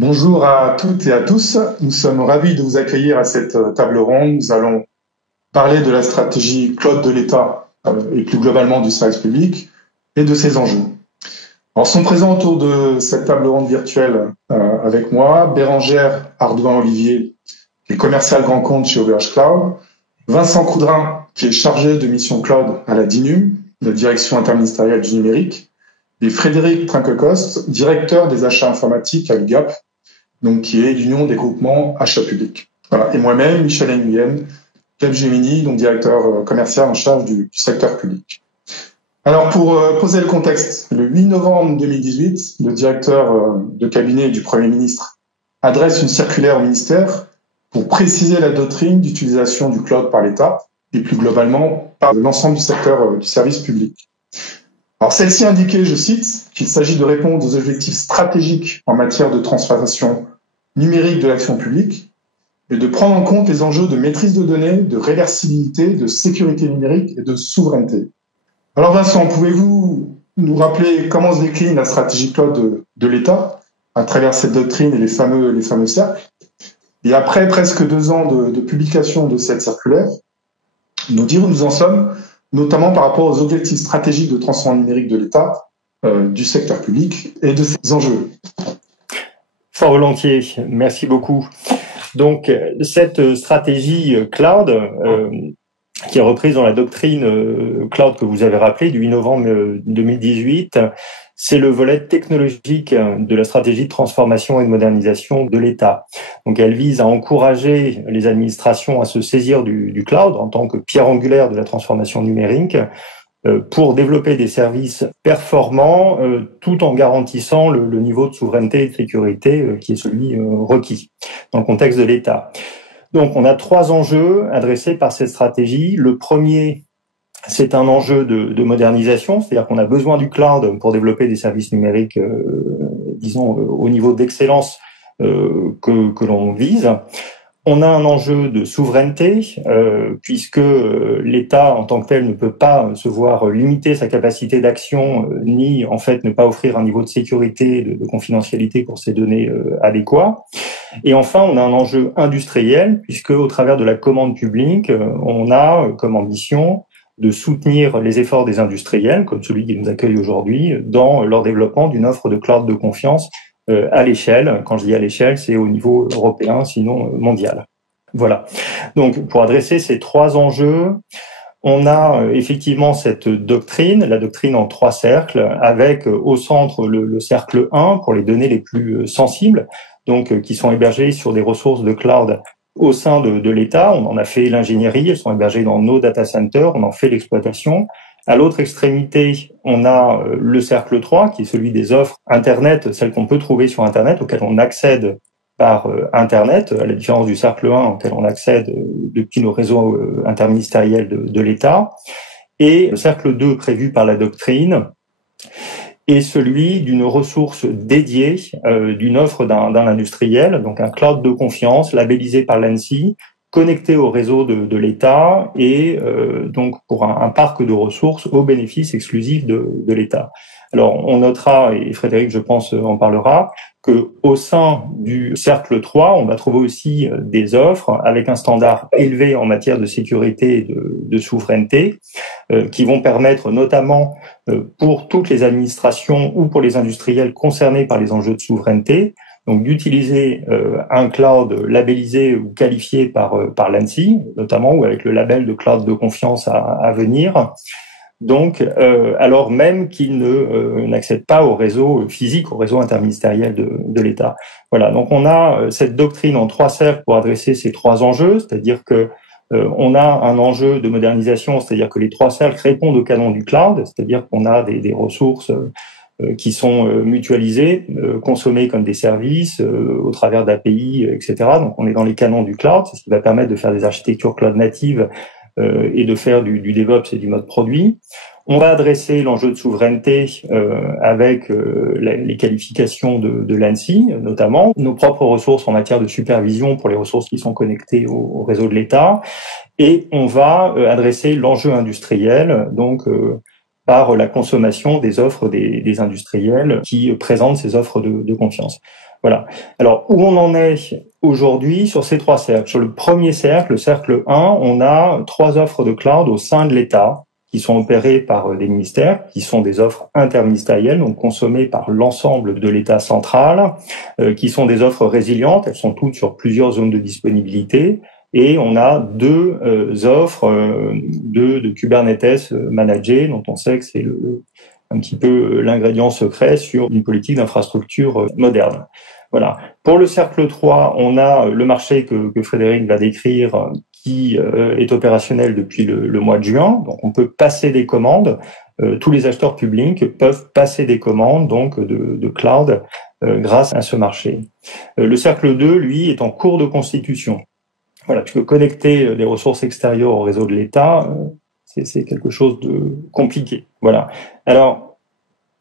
Bonjour à toutes et à tous. Nous sommes ravis de vous accueillir à cette table ronde. Nous allons parler de la stratégie cloud de l'État et plus globalement du service public et de ses enjeux. Alors, sont présents autour de cette table ronde virtuelle avec moi Bérangère Ardouin-Olivier, qui est commercial grand compte chez OVH Cloud, Vincent Coudrin, qui est chargé de mission cloud à la DINUM, la Direction interministérielle du numérique, et Frédéric Trinquecoste, directeur des achats informatiques à l'UGAP, donc qui est l'Union des groupements achats publics. Voilà. Et moi-même, Michel Nguyen, Capgemini, donc directeur commercial en charge du secteur public. Alors pour poser le contexte, le 8 novembre 2018, le directeur de cabinet du Premier ministre adresse une circulaire au ministère pour préciser la doctrine d'utilisation du cloud par l'État et plus globalement par l'ensemble du secteur du service public. Alors celle-ci indiquait, je cite, qu'il s'agit de répondre aux objectifs stratégiques en matière de transformation numérique de l'action publique et de prendre en compte les enjeux de maîtrise de données, de réversibilité, de sécurité numérique et de souveraineté. Alors Vincent, pouvez-vous nous rappeler comment se décline la stratégie cloud de l'État à travers cette doctrine et les fameux cercles? Et après presque 2 ans de publication de cette circulaire, nous dire où nous en sommes, notamment par rapport aux objectifs stratégiques de transformation numérique de l'État, du secteur public et de ses enjeux. Fort volontiers, merci beaucoup. Donc, cette stratégie cloud, qui est reprise dans la doctrine cloud que vous avez rappelée du 8 novembre 2018, c'est le volet technologique de la stratégie de transformation et de modernisation de l'État. Donc, elle vise à encourager les administrations à se saisir du cloud en tant que pierre angulaire de la transformation numérique pour développer des services performants tout en garantissant le niveau de souveraineté et de sécurité qui est celui requis dans le contexte de l'État. Donc, on a 3 enjeux adressés par cette stratégie. Le premier, c'est un enjeu de modernisation, c'est-à-dire qu'on a besoin du cloud pour développer des services numériques, disons, au niveau d'excellence que l'on vise. On a un enjeu de souveraineté, puisque l'État en tant que tel ne peut pas se voir limiter sa capacité d'action, ni en fait ne pas offrir un niveau de sécurité, de confidentialité pour ces données adéquats. Et enfin, on a un enjeu industriel, puisque au travers de la commande publique, on a comme ambition de soutenir les efforts des industriels, comme celui qui nous accueille aujourd'hui, dans leur développement d'une offre de cloud de confiance à l'échelle. Quand je dis à l'échelle, c'est au niveau européen, sinon mondial. Voilà. Donc, pour adresser ces 3 enjeux, on a effectivement cette doctrine, la doctrine en 3 cercles, avec au centre le cercle 1 pour les données les plus sensibles, donc qui sont hébergées sur des ressources de cloud au sein de l'État. On en a fait l'ingénierie, elles sont hébergées dans nos data centers, on en fait l'exploitation. À l'autre extrémité, on a le cercle 3, qui est celui des offres Internet, celles qu'on peut trouver sur Internet, auxquelles on accède par Internet, à la différence du cercle 1, auquel on accède depuis nos réseaux interministériels de l'État. Et le cercle 2, prévu par la doctrine, est celui d'une ressource dédiée, d'une offre d'un industriel, donc un cloud de confiance labellisé par l'ANSSI, connecté au réseau de l'État et donc pour un parc de ressources au bénéfice exclusif de l'État. Alors on notera, et Frédéric je pense en parlera, que au sein du cercle 3, on va trouver aussi des offres avec un standard élevé en matière de sécurité et de souveraineté qui vont permettre notamment pour toutes les administrations ou pour les industriels concernés par les enjeux de souveraineté, donc d'utiliser un cloud labellisé ou qualifié par l'ANSSI, notamment, ou avec le label de cloud de confiance à venir, donc alors même qu'il n'accède pas au réseau physique, au réseau interministériel de l'État. Voilà, donc on a cette doctrine en 3 cercles pour adresser ces 3 enjeux, c'est-à-dire que on a un enjeu de modernisation, c'est-à-dire que les 3 cercles répondent au canon du cloud, c'est-à-dire qu'on a des ressources qui sont mutualisés, consommés comme des services au travers d'API, etc. Donc on est dans les canons du cloud, c'est ce qui va permettre de faire des architectures cloud natives et de faire du DevOps et du mode produit. On va adresser l'enjeu de souveraineté avec les qualifications de l'ANSSI, notamment nos propres ressources en matière de supervision pour les ressources qui sont connectées au réseau de l'État. Et on va adresser l'enjeu industriel, donc par la consommation des offres des industriels qui présentent ces offres de confiance. Voilà. Alors, où on en est aujourd'hui sur ces 3 cercles? Sur le premier cercle, le cercle 1, on a 3 offres de cloud au sein de l'État qui sont opérées par les ministères, qui sont des offres interministérielles, donc consommées par l'ensemble de l'État central, qui sont des offres résilientes. Elles sont toutes sur plusieurs zones de disponibilité. Et on a 2 offres de Kubernetes managées, dont on sait que c'est un petit peu l'ingrédient secret sur une politique d'infrastructure moderne. Voilà. Pour le cercle 3, on a le marché que Frédéric va décrire, qui est opérationnel depuis le mois de juin. Donc, on peut passer des commandes. Tous les acheteurs publics peuvent passer des commandes donc de cloud grâce à ce marché. Le cercle 2, lui, est en cours de constitution. Voilà, puisque connecter des ressources extérieures au réseau de l'État, c'est quelque chose de compliqué. Voilà. Alors,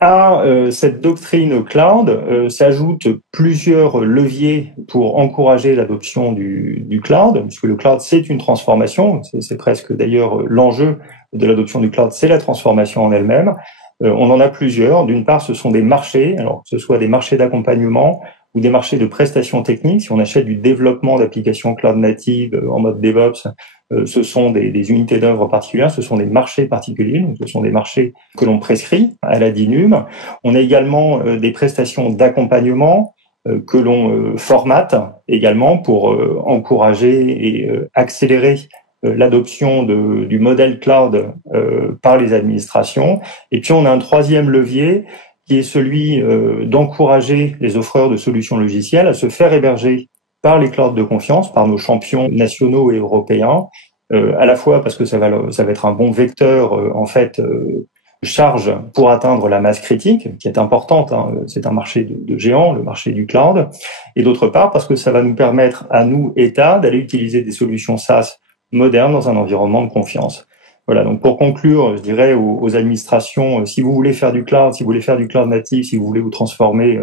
à cette doctrine cloud s'ajoutent plusieurs leviers pour encourager l'adoption du cloud, puisque le cloud, c'est une transformation. C'est presque d'ailleurs l'enjeu de l'adoption du cloud, c'est la transformation en elle-même. On en a plusieurs. D'une part, ce sont des marchés, alors que ce soit des marchés d'accompagnement ou des marchés de prestations techniques. Si on achète du développement d'applications cloud native en mode DevOps, ce sont des unités d'œuvre particulières, ce sont des marchés particuliers, donc ce sont des marchés que l'on prescrit à la DINUM. On a également des prestations d'accompagnement que l'on formate également pour encourager et accélérer l'adoption du modèle cloud par les administrations. Et puis on a un troisième levier qui est celui d'encourager les offreurs de solutions logicielles à se faire héberger par les clouds de confiance, par nos champions nationaux et européens, à la fois parce que ça va être un bon vecteur charge pour atteindre la masse critique, qui est importante. C'est un marché de géant, le marché du cloud, et d'autre part parce que ça va nous permettre à nous, États, d'aller utiliser des solutions SaaS modernes dans un environnement de confiance. Voilà, donc pour conclure, je dirais aux administrations, si vous voulez faire du cloud, si vous voulez faire du cloud natif, si vous voulez vous transformer,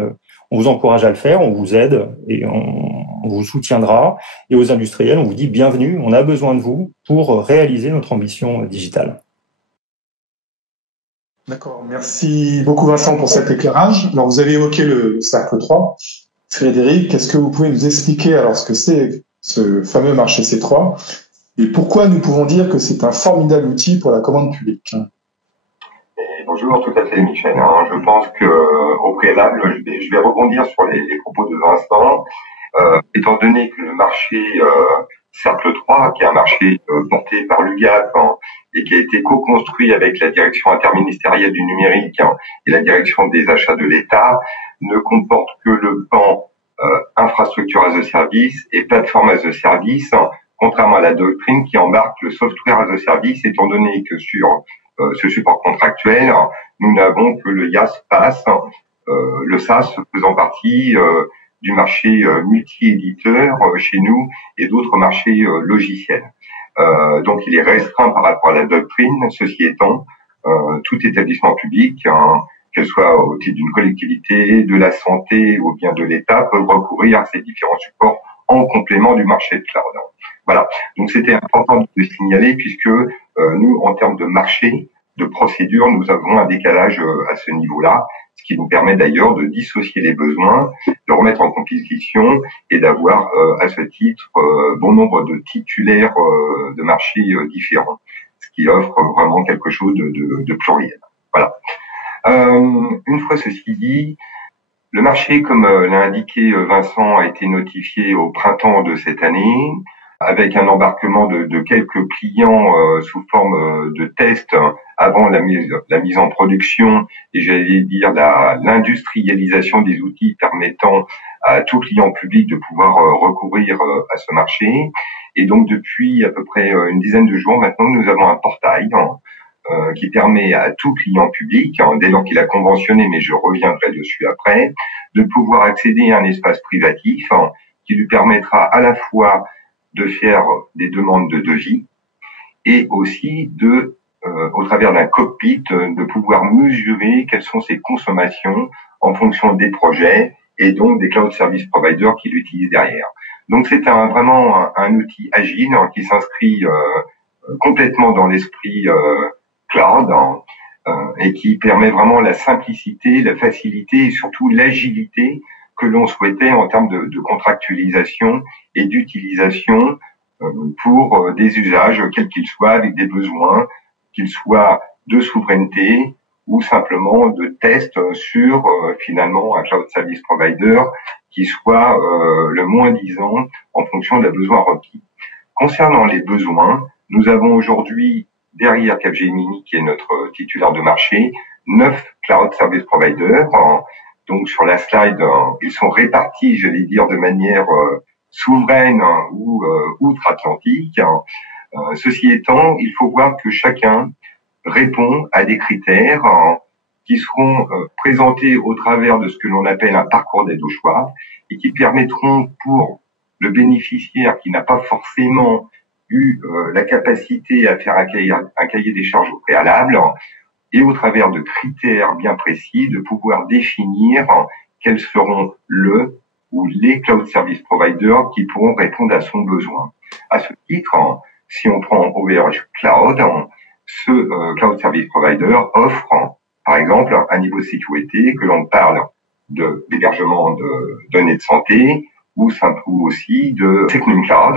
on vous encourage à le faire, on vous aide et on vous soutiendra. Et aux industriels, on vous dit bienvenue, on a besoin de vous pour réaliser notre ambition digitale. D'accord, merci beaucoup Vincent pour cet éclairage. Alors vous avez évoqué le cercle 3. Frédéric, est-ce que vous pouvez nous expliquer alors ce que c'est ce fameux marché C3 et pourquoi nous pouvons dire que c'est un formidable outil pour la commande publique? Bonjour, tout à fait Michel. Je pense que au préalable, je vais rebondir sur les propos de Vincent. Étant donné que le marché Cercle 3, qui est un marché porté par l'UGAP et qui a été co-construit avec la direction interministérielle du numérique et la direction des achats de l'État, ne comporte que le pan infrastructure as a service et plateforme as a service, contrairement à la doctrine qui embarque le software as a service, étant donné que sur ce support contractuel, nous n'avons que le IaaS PaaS, le SaaS faisant partie du marché multi-éditeur chez nous et d'autres marchés logiciels. Donc il est restreint par rapport à la doctrine. Ceci étant, tout établissement public, qu'elle soit au titre d'une collectivité, de la santé ou bien de l'État, peuvent recourir à ces différents supports en complément du marché de cloud. Voilà. Donc c'était important de le signaler puisque nous, en termes de marché, de procédure, nous avons un décalage à ce niveau-là, ce qui nous permet d'ailleurs de dissocier les besoins, de remettre en compétition et d'avoir à ce titre bon nombre de titulaires de marchés différents, ce qui offre vraiment quelque chose de pluriel. Voilà. Une fois ceci dit, le marché, comme l'a indiqué Vincent, a été notifié au printemps de cette année, avec un embarquement de quelques clients sous forme de tests avant la mise en production et j'allais dire l'industrialisation des outils permettant à tout client public de pouvoir recourir à ce marché. Et donc depuis à peu près une dizaine de jours maintenant, nous avons un portail qui permet à tout client public, dès lors qu'il a conventionné, mais je reviendrai dessus après, de pouvoir accéder à un espace privatif qui lui permettra à la fois de faire des demandes de devis et aussi au travers d'un cockpit, de pouvoir mesurer quelles sont ses consommations en fonction des projets et donc des cloud service providers qui l'utilisent derrière. Donc c'est vraiment un outil agile qui s'inscrit complètement dans l'esprit cloud et qui permet vraiment la simplicité, la facilité et surtout l'agilité que l'on souhaitait en termes de contractualisation et d'utilisation pour des usages quels qu'ils soient, avec des besoins, qu'ils soient de souveraineté ou simplement de test sur finalement un cloud service provider qui soit le moins disant en fonction des besoins requis. Concernant les besoins, nous avons aujourd'hui derrière Capgemini, qui est notre titulaire de marché, 9 cloud service providers. Donc sur la slide, ils sont répartis, j'allais dire, de manière souveraine ou outre-Atlantique. Ceci étant, il faut voir que chacun répond à des critères qui seront présentés au travers de ce que l'on appelle un parcours d'aide au choix et qui permettront pour le bénéficiaire qui n'a pas forcément eu la capacité à faire un cahier des charges au préalable et au travers de critères bien précis de pouvoir définir quels seront le ou les cloud service providers qui pourront répondre à son besoin. À ce titre, si on prend OVH Cloud, ce cloud service provider offre, par exemple, un niveau de sécurité, que l'on parle d'hébergement de données de santé, ou aussi de Secnum Cloud,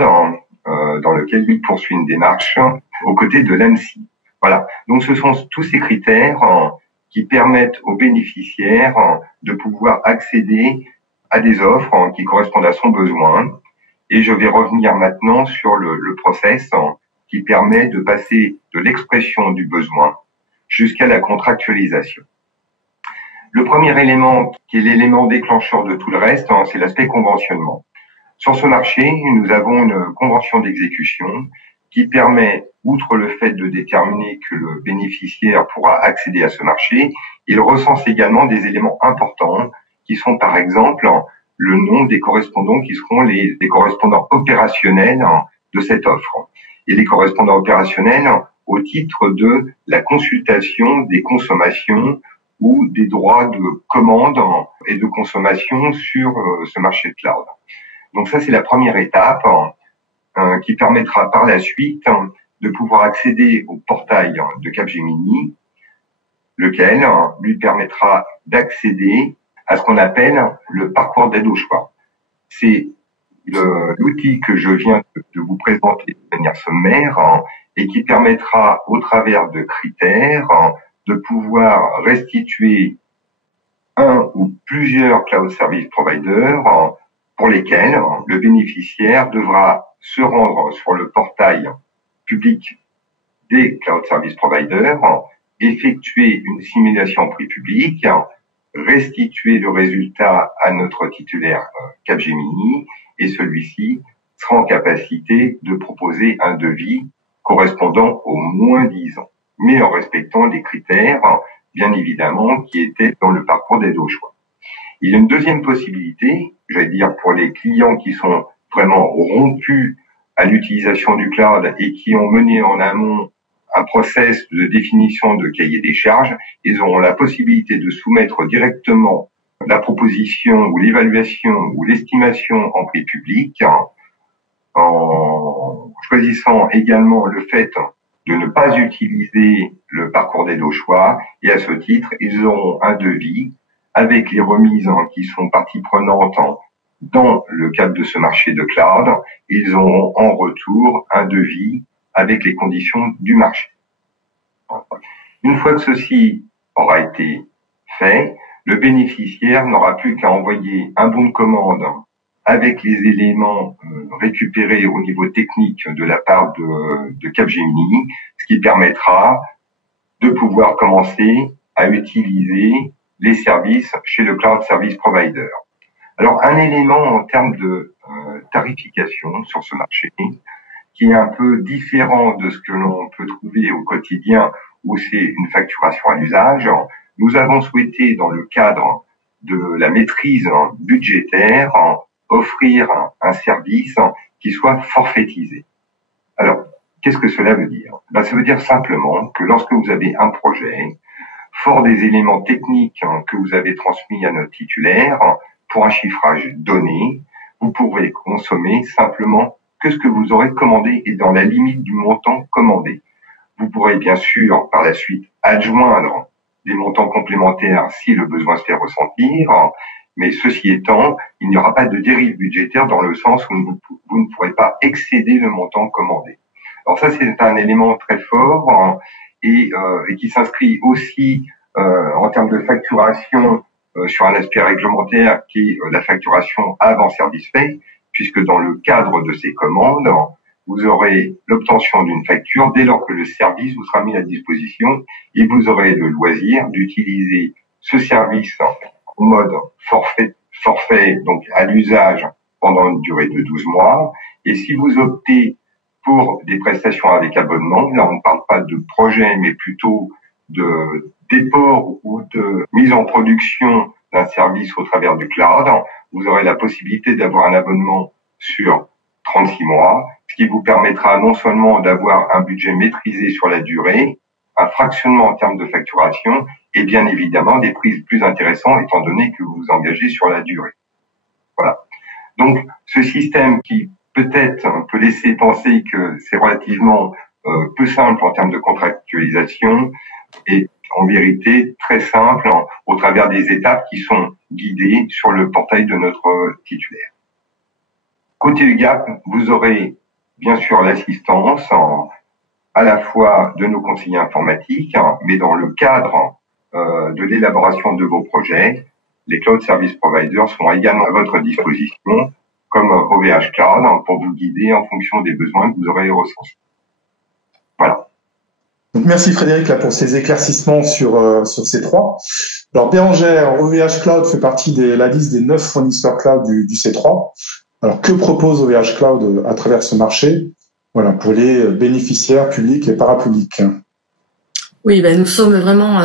dans lequel il poursuit une démarche aux côtés de l'ANSSI. Voilà. Donc, ce sont tous ces critères qui permettent aux bénéficiaires de pouvoir accéder à des offres qui correspondent à son besoin. Et je vais revenir maintenant sur le process qui permet de passer de l'expression du besoin jusqu'à la contractualisation. Le premier élément, qui est l'élément déclencheur de tout le reste, c'est l'aspect conventionnement. Sur ce marché, nous avons une convention d'exécution qui permet, outre le fait de déterminer que le bénéficiaire pourra accéder à ce marché, il recense également des éléments importants qui sont par exemple le nom des correspondants qui seront les correspondants opérationnels de cette offre. Et les correspondants opérationnels au titre de la consultation des consommations ou des droits de commande et de consommation sur ce marché de cloud. Donc ça, c'est la première étape qui permettra par la suite de pouvoir accéder au portail de Capgemini, lequel lui permettra d'accéder à ce qu'on appelle le parcours d'aide au choix. C'est l'outil que je viens de vous présenter de manière sommaire et qui permettra, au travers de critères, de pouvoir restituer un ou plusieurs cloud service providers pour lesquels le bénéficiaire devra se rendre sur le portail public des cloud service providers, effectuer une simulation prix public, restituer le résultat à notre titulaire Capgemini et celui-ci sera en capacité de proposer un devis correspondant au moins 10 ans, mais en respectant les critères, bien évidemment, qui étaient dans le parcours d'aide au choix. Il y a une deuxième possibilité, j'allais dire pour les clients qui sont vraiment rompus à l'utilisation du cloud et qui ont mené en amont un process de définition de cahier des charges, ils auront la possibilité de soumettre directement la proposition ou l'évaluation ou l'estimation en prix public, en choisissant également le fait de ne pas utiliser le parcours d'aide au choix, et à ce titre, ils auront un devis avec les remises qui sont partie prenante dans le cadre de ce marché de cloud. Ils auront en retour un devis avec les conditions du marché. Une fois que ceci aura été fait, le bénéficiaire n'aura plus qu'à envoyer un bon de commande avec les éléments récupérés au niveau technique de la part de Capgemini, ce qui permettra de pouvoir commencer à utiliser les services chez le cloud service provider. Alors, un élément en termes de tarification sur ce marché, qui est un peu différent de ce que l'on peut trouver au quotidien, où c'est une facturation à l'usage, nous avons souhaité, dans le cadre de la maîtrise budgétaire, offrir un service qui soit forfaitisé. Alors, qu'est-ce que cela veut dire? Ça veut dire simplement que lorsque vous avez un projet, fort des éléments techniques que vous avez transmis à notre titulaire, pour un chiffrage donné, vous pourrez consommer simplement que ce que vous aurez commandé et dans la limite du montant commandé. Vous pourrez bien sûr par la suite adjoindre des montants complémentaires si le besoin se fait ressentir, Mais ceci étant, il n'y aura pas de dérive budgétaire dans le sens où vous ne pourrez pas excéder le montant commandé. Alors ça, c'est un élément très fort et qui s'inscrit aussi en termes de facturation sur un aspect réglementaire qui est la facturation avant service fait, puisque dans le cadre de ces commandes, vous aurez l'obtention d'une facture dès lors que le service vous sera mis à disposition et vous aurez le loisir d'utiliser ce service en mode forfait donc à l'usage pendant une durée de 12 mois. Et si vous optez pour des prestations avec abonnement, là on ne parle pas de projet mais plutôt de déport ou de mise en production d'un service au travers du cloud, vous aurez la possibilité d'avoir un abonnement sur 36 mois, ce qui vous permettra non seulement d'avoir un budget maîtrisé sur la durée, un fractionnement en termes de facturation et bien évidemment des prix plus intéressants étant donné que vous vous engagez sur la durée. Voilà. Donc ce système qui peut-être peut laisser penser que c'est relativement peu simple en termes de contractualisation est en vérité très simple au travers des étapes qui sont guidées sur le portail de notre titulaire. Côté UGAP, vous aurez bien sûr l'assistance à la fois de nos conseillers informatiques, mais dans le cadre de l'élaboration de vos projets, les Cloud Service Providers seront également à votre disposition comme OVH Cloud pour vous guider en fonction des besoins que vous aurez ressentis. Voilà. Donc, merci Frédéric là, pour ces éclaircissements sur ces trois. Alors Bérengère, OVH Cloud fait partie de la liste des 9 fournisseurs cloud du C3. Alors que propose OVH Cloud à travers ce marché, voilà, pour les bénéficiaires publics et parapublics? Oui, nous sommes vraiment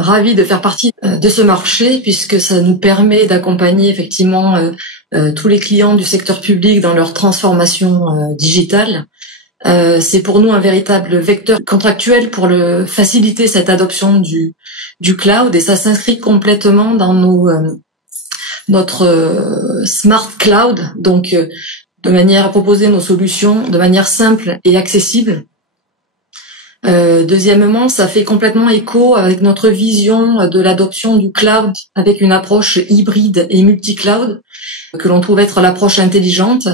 ravis de faire partie de ce marché puisque ça nous permet d'accompagner effectivement tous les clients du secteur public dans leur transformation digitale. C'est pour nous un véritable vecteur contractuel pour faciliter cette adoption du cloud et ça s'inscrit complètement dans notre smart cloud, donc de manière à proposer nos solutions de manière simple et accessible. Deuxièmement, ça fait complètement écho avec notre vision de l'adoption du cloud avec une approche hybride et multi-cloud que l'on trouve être l'approche intelligente.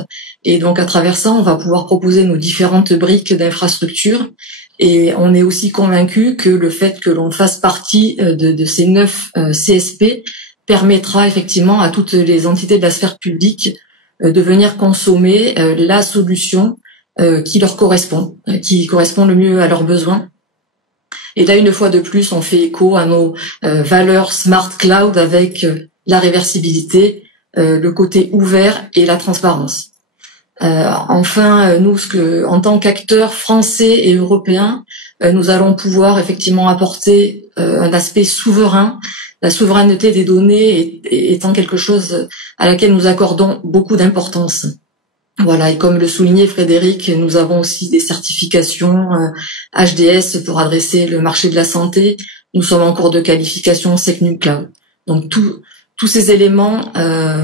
Et donc, à travers ça, on va pouvoir proposer nos différentes briques d'infrastructure. Et on est aussi convaincu que le fait que l'on fasse partie de ces 9 CSP permettra effectivement à toutes les entités de la sphère publique de venir consommer la solution qui leur correspond, qui correspond le mieux à leurs besoins. Et là, une fois de plus, on fait écho à nos valeurs Smart Cloud avec la réversibilité, le côté ouvert et la transparence. Enfin, nous, en tant qu'acteurs français et européens, nous allons pouvoir effectivement apporter un aspect souverain. La souveraineté des données étant quelque chose à laquelle nous accordons beaucoup d'importance. Voilà, et comme le soulignait Frédéric, nous avons aussi des certifications HDS pour adresser le marché de la santé. Nous sommes en cours de qualification SecNum Cloud. Donc tous ces éléments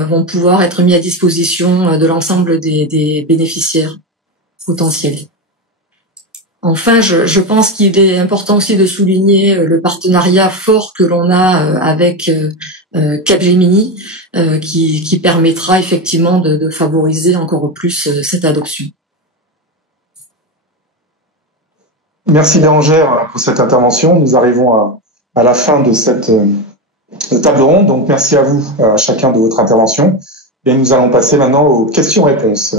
vont pouvoir être mis à disposition de l'ensemble des bénéficiaires potentiels. Enfin, je pense qu'il est important aussi de souligner le partenariat fort que l'on a avec Capgemini, qui permettra effectivement de favoriser encore plus cette adoption. Merci Bérengère pour cette intervention. Nous arrivons à la fin de cette table ronde. Donc merci à vous, à chacun de votre intervention. Et nous allons passer maintenant aux questions-réponses.